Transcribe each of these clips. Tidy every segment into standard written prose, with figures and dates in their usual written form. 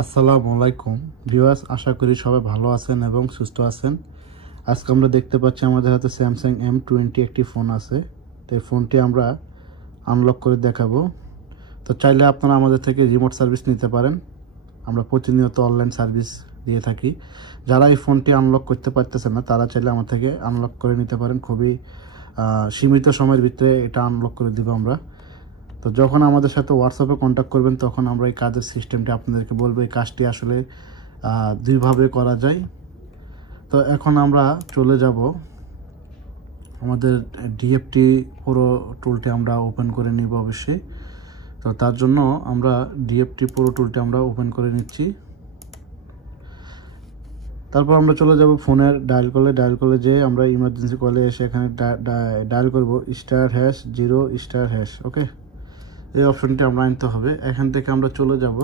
আসসালামু আলাইকুম ভিউয়ার্স, আশা করি সবাই ভালো আছেন এবং সুস্থ আছেন। আজকে আমরা দেখতে পাচ্ছি আমাদের হাতে স্যামসাং M20 একটি ফোন আছে। তো এই ফোনটি আমরা আনলক করে দেখাবো। তো চাইলে আপনারা আমাদের থেকে রিমোট সার্ভিস নিতে পারেন। আমরা প্রতিনিয়ত অনলাইন সার্ভিস দিয়ে থাকি। যারা এই ফোনটি আনলক করতে পারতেছেন না তারা চাইলে আমার থেকে আনলক করে নিতে পারেন। খুবই সীমিত সময়ের ভিতরে এটা আনলক করে দিব আমরা। তো যখন আমাদের সাথে হোয়াটসঅ্যাপে কন্ট্যাক্ট করবেন তখন আমরা এই কাজের সিস্টেমটি আপনাদেরকে বলবো। এই কাজটি আসলে দুইভাবে করা যায়। তো এখন আমরা চলে যাব আমাদের ডিএফটি প্রো টুলটি আমরা ওপেন করে নিব অবশ্যই। তো তার জন্য আমরা ডিএফটি প্রো টুলটি আমরা ওপেন করে নিচ্ছি। তারপর আমরা চলে যাব ফোনের ডায়াল কলে যে আমরা ইমার্জেন্সি কলে এসে এখানে ডায়াল করব *0*#। ওকে, এই অপশনটি আমরা আনতে হবে। এখান থেকে আমরা চলে যাব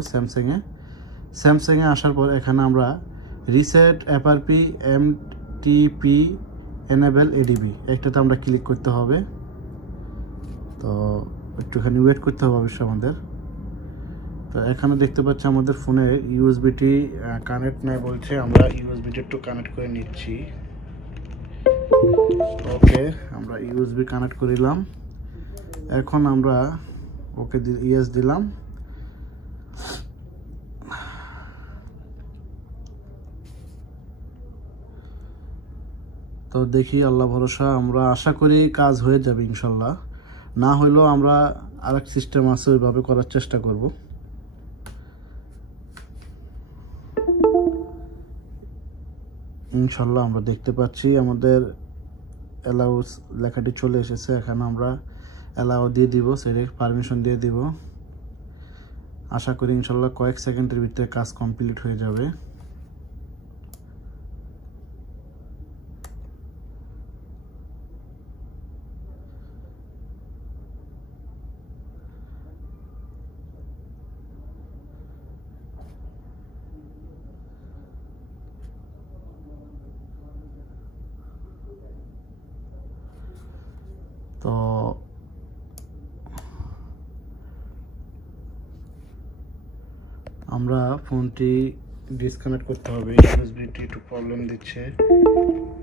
স্যামসাংয়ে আসার পর এখানে আমরা reset FRP MTP enable ADB একটাতে আমরা ক্লিক করতে হবে। তো একটুখানি ওয়েট করতে হবে অবশ্যই আমাদের। তো এখানে দেখতে পাচ্ছি আমাদের ফোনে ইউএসবিটি কানেক্ট নাই বলছে, আমরা ইউএসবিটি একটু কানেক্ট করে নিচ্ছি। ওকে, আমরা ইউএসবি কানেক্ট করিলাম। এখন আমরা ওকে ইয়েস দিলাম। তো দেখি, আল্লাহ ভরসা, আমরা আশা করি কাজ হয়ে যাবে ইনশাল্লাহ। না হইলেও আমরা আরেক সিস্টেম আছে ওইভাবে করার চেষ্টা করব। ইনশাল্লাহ আমরা দেখতে পাচ্ছি আমাদের অ্যালাউ লেখাটি চলে এসেছে। এখানে আমরা অ্যালাউ দিয়ে দিব, সেটা পারমিশন দিয়ে দিব। আশা করি ইনশাল্লাহ কয়েক সেকেন্ডের ভিতরে কাজ কমপ্লিট হয়ে যাবে। তো আমরা ফোনটি ডিসকানেক্ট করতে হবে। ইউএসবিটি একটু প্রবলেম দিচ্ছে,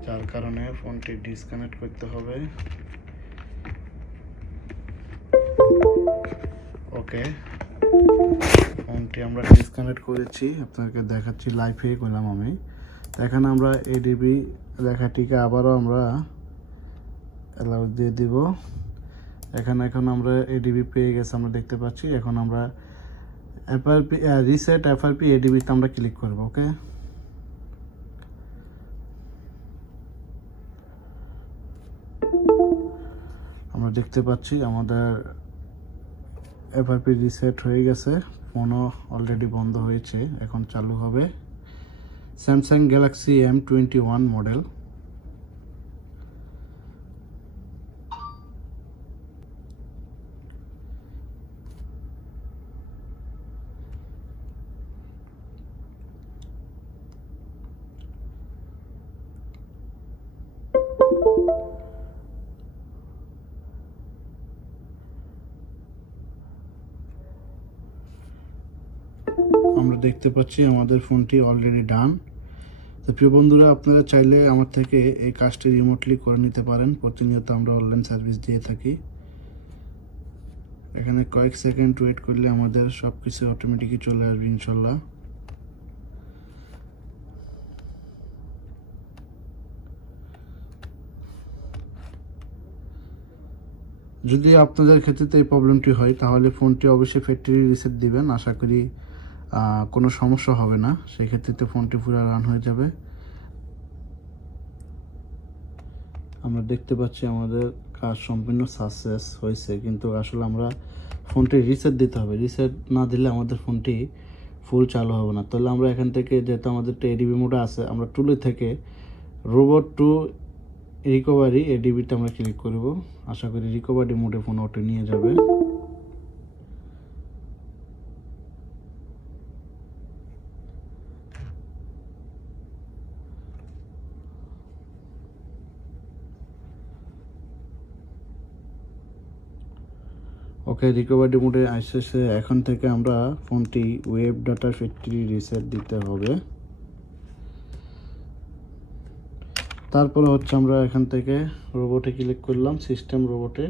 যার কারণে ফোনটি ডিসকানেক্ট করতে হবে। ওকে, ফোনটি আমরা ডিসকানেক্ট করেছি, আপনাকে দেখাচ্ছি, লাইভে করলাম আমি। এখানে আমরা এডিবি লেখাটিকে আবারও আমরা অ্যালাউ দিয়ে দিব। এখানে এখন আমরা এডিবি পেয়ে গেছে, আমরা দেখতে পাচ্ছি। এখন আমরা এফআরপি রিসেট এফআরপি এডিবিতে আমরা ক্লিক করব। ওকে, আমরা দেখতে পাচ্ছি আমাদের এফআরপি রিসেট হয়ে গেছে। ফোনও অলরেডি বন্ধ হয়েছে, এখন চালু হবে। Samsung Galaxy M21 model. আমরা দেখতে পাচ্ছি আমাদের ফোনটি অলরেডি ডান। তো প্রিয় বন্ধুরা, আপনারা চাইলে আমার থেকে এই কাজটি রিমোটলি করে নিতে পারেন। প্রতিনিয়ত আমরা অনলাইন সার্ভিস দিয়ে থাকি। এখানে কয়েক সেকেন্ড ওয়েট করলে আমাদের সব কিছু অটোমেটিকই চলে আসবে ইনশাল্লাহ। যদি আপনাদের ক্ষেত্রে এই প্রবলেমটি হয় তাহলে ফোনটি অবশ্যই ফ্যাক্টরি রিসেট দিবেন। আশা করি কোনো সমস্যা হবে না, সেই ক্ষেত্রে ফোনটি পুরো রান হয়ে যাবে। আমরা দেখতে পাচ্ছি আমাদের কাজ সম্পূর্ণ সাকসেস হয়েছে, কিন্তু আসলে আমরা ফোনটি রিসেট দিতে হবে। রিসেট না দিলে আমাদের ফোনটি ফুল চালু হবে না। তাহলে আমরা এখান থেকে, যেহেতু আমাদের এডিবি মোডে আছে, আমরা টুলে থেকে রোবট টু রিকভারি এডিবিতে আমরা ক্লিক করব। আশা করি রিকভারি মোডে ফোন অটো নিয়ে যাবে। ওকে, ওকে, রিকভারি মোডে আসছে। এখন থেকে আমরা ফোনটি ওয়েব ডাটা ফ্যাক্টরি রিসেট দিতে হবে। তারপরে হচ্ছে আমরা এখান থেকে রোবটে ক্লিক করলাম, সিস্টেম রোবটে।